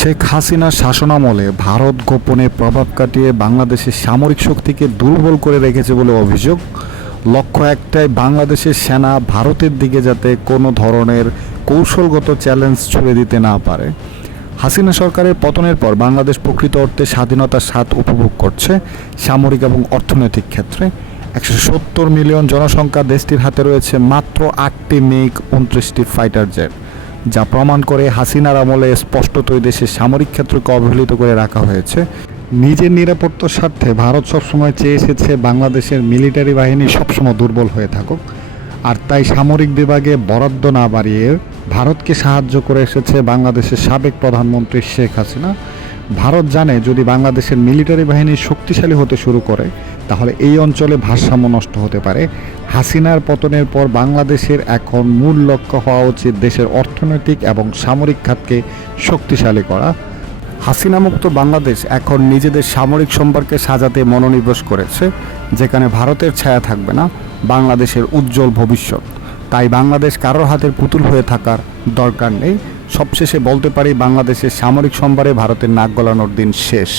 শেখ হাসিনার শাসনামলে ভারত গোপনে প্রভাব কাটিয়ে বাংলাদেশের সামরিক শক্তিকে দুর্বল করে রেখেছে বলে অভিযোগ। লক্ষ্য একটাই, বাংলাদেশের সেনা ভারতের দিকে যাতে কোনো ধরনের কৌশলগত চ্যালেঞ্জ ছুড়ে দিতে না পারে। হাসিনা সরকারের পতনের পর বাংলাদেশ প্রকৃত অর্থে স্বাধীনতার স্বাদ উপভোগ করছে সামরিক এবং অর্থনৈতিক ক্ষেত্রে। একশো সত্তর মিলিয়ন জনসংখ্যা দেশটির হাতে রয়েছে মাত্র আটটি মিগ, উনত্রিশটি ফাইটার জেট। যা প্রমাণ করে হাসিনার আমলে স্পষ্টতই দেশের সামরিক ক্ষেত্রকে অবহেলিত করে রাখা হয়েছে। নিজের নিরাপত্তার স্বার্থে ভারত সবসময় চেয়ে এসেছে বাংলাদেশের মিলিটারি বাহিনী সবসময় দুর্বল হয়ে থাকুক। আর তাই সামরিক বিভাগে বরাদ্দ না বাড়িয়ে ভারতকে সাহায্য করে এসেছে বাংলাদেশের সাবেক প্রধানমন্ত্রী শেখ হাসিনা। ভারত জানে যদি বাংলাদেশের মিলিটারি বাহিনী শক্তিশালী হতে শুরু করে, তাহলে এই অঞ্চলে ভারসাম্য নষ্ট হতে পারে। হাসিনার পতনের পর বাংলাদেশের এখন মূল লক্ষ্য হওয়া উচিত দেশের অর্থনৈতিক এবং সামরিক খাতকে শক্তিশালী করা। হাসিনা মুক্ত বাংলাদেশ এখন নিজেদের সামরিক সম্পর্কে সাজাতে মনোনিবেশ করেছে, যেখানে ভারতের ছায়া থাকবে না, বাংলাদেশের উজ্জ্বল ভবিষ্যৎ। তাই বাংলাদেশ কারোর হাতের পুতুল হয়ে থাকার দরকার নেই। সবশেষে বলতে পারি বাংলাদেশের সামরিক সম্ভারে ভারতের নাক গলানোর দিন শেষ।